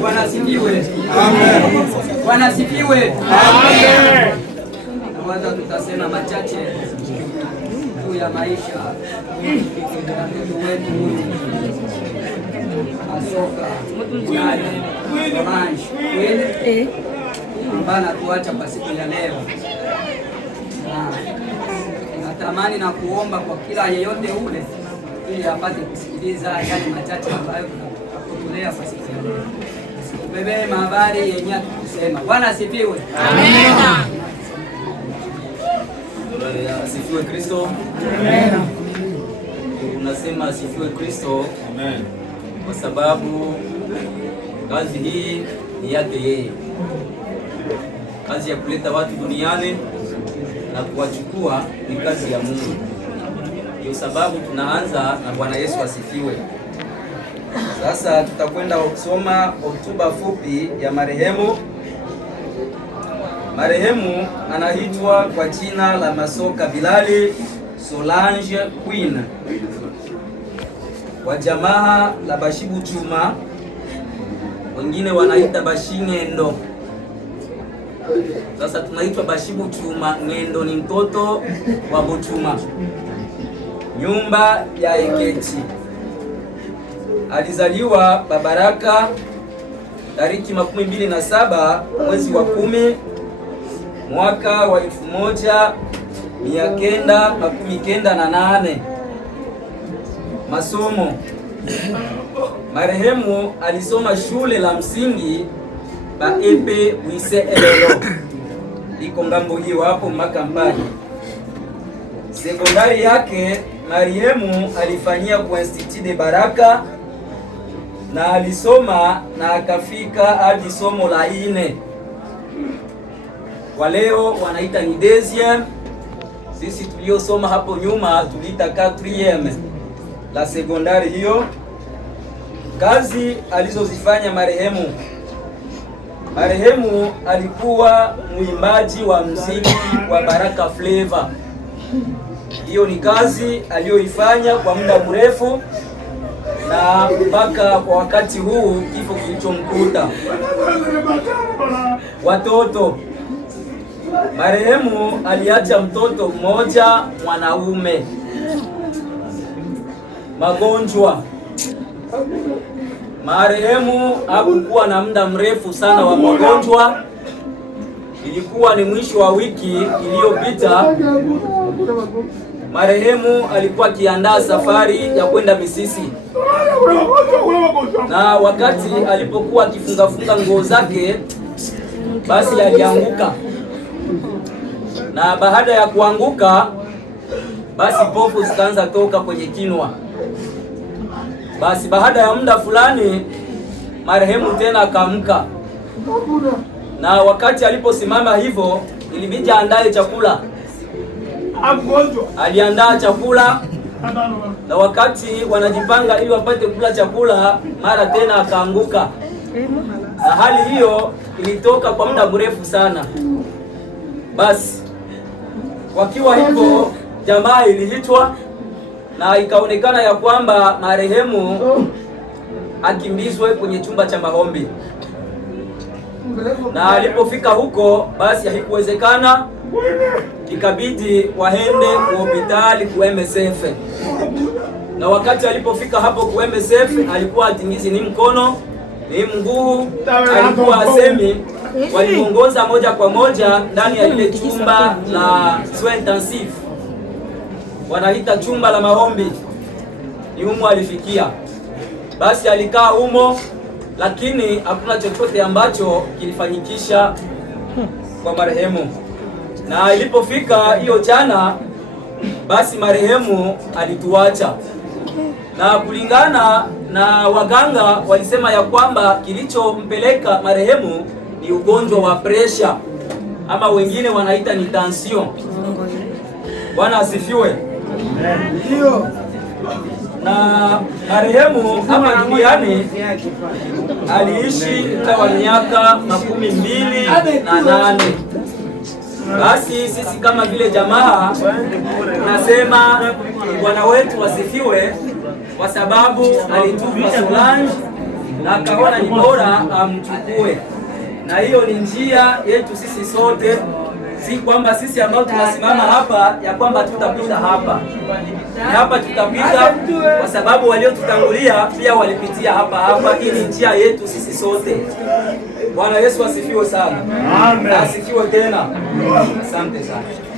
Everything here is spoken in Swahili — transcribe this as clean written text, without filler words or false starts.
Bwana asifiwe. Amen. Bwana asifiwe. Amen. Kwanza tutasema machache juu ya maisha ya mtoto wetu huyu Masoka Orange ambaye anatuacha kwa siku ya leo. Natamani na kuomba kwa kila yeyote ule ili apate kusikiliza yale machache ambayo tunakutolea kwa siku ya leo. Bebe habari yenye kusema. Bwana asifiwe. Amen. Asifiwe Kristo. Amen. Unasema asifiwe Kristo. Amen. Kwa sababu kazi hii ni yake yeye. Kazi ya kuleta watu duniani na kuwachukua ni kazi ya Mungu. Ndio sababu tunaanza na Bwana Yesu asifiwe. Sasa tutakwenda kusoma hotuba fupi ya marehemu. Marehemu anaitwa kwa jina la Masoka Bilali Solange Queen wa jamaa la Bashibu Chuma, wengine wanaita Bashingendo. Sasa tunaitwa Bashibu Chuma. Ngendo ni mtoto wa Buchuma, nyumba ya Ekechi. Alizaliwa Babaraka tariki 27 mwezi wa 10 mwaka wa 1998. Masomo. Marehemu alisoma shule la msingi Baepe Wise Elelo, iko ngambo hiyo hapo Makampani. Sekondari yake marehemu alifanyia kwa Institut de Baraka na alisoma na akafika hadi somo la 4. Kwa leo wanaita ni deuxième. Sisi tuliosoma hapo nyuma tuliita 4e la sekondari hiyo. Kazi alizozifanya marehemu alikuwa mwimbaji wa muziki wa Baraka Flavor. Hiyo ni kazi aliyoifanya kwa muda mrefu na mpaka kwa wakati huu kifo kilichomkuta. Watoto. Marehemu aliacha mtoto mmoja mwanaume. Magonjwa. Marehemu hakukuwa na muda mrefu sana wa magonjwa. Ilikuwa ni mwisho wa wiki iliyopita. Marehemu alikuwa akiandaa safari ya kwenda Misisi, na wakati alipokuwa akifunga nguo zake, basi alianguka, na baada ya kuanguka, basi pofu zikaanza toka kwenye kinwa. Basi baada ya muda fulani marehemu tena akaamka, na wakati aliposimama hivyo ilibidi aandae chakula. Aliandaa chakula, na wakati wanajipanga ili wapate kula chakula, mara tena akaanguka, na hali hiyo ilitoka kwa muda mrefu sana. Basi wakiwa hivyo, jamaa iliitwa na ikaonekana ya kwamba marehemu akimbizwe kwenye chumba cha maombi, na alipofika huko basi haikuwezekana, ikabidi waende hospitali ku MSF. Na wakati alipofika hapo ku MSF alikuwa atingizi ni mkono ni mguu, alikuwa asemi. Walimuongoza moja kwa moja ndani ya ile chumba la soins intensifs, wanaita chumba la maombi. Ni humo alifikia. Basi alikaa humo, lakini hakuna chochote ambacho kilifanyikisha kwa marehemu. Na ilipofika hiyo jana, basi marehemu alituacha, na kulingana na waganga walisema ya kwamba kilichompeleka marehemu ni ugonjwa wa pressure, ama wengine wanaita ni tension. Bwana asifiwe. Ndio. Na marehemu hapa duniani aliishi kwa miaka 28. Basi sisi kama vile jamaa tunasema Bwana wetu asifiwe, kwa sababu alitupa Solange na akaona ni bora amchukue, na hiyo ni njia yetu sisi sote. Si kwamba sisi ambao tunasimama hapa ya kwamba tutapita hapa, ni hapa tutapita kwa sababu waliotutangulia pia walipitia hapa. Hii ni njia yetu sisi sote. Bwana Yesu asifiwe sana. Amen. Asifiwe tena. Asante sana.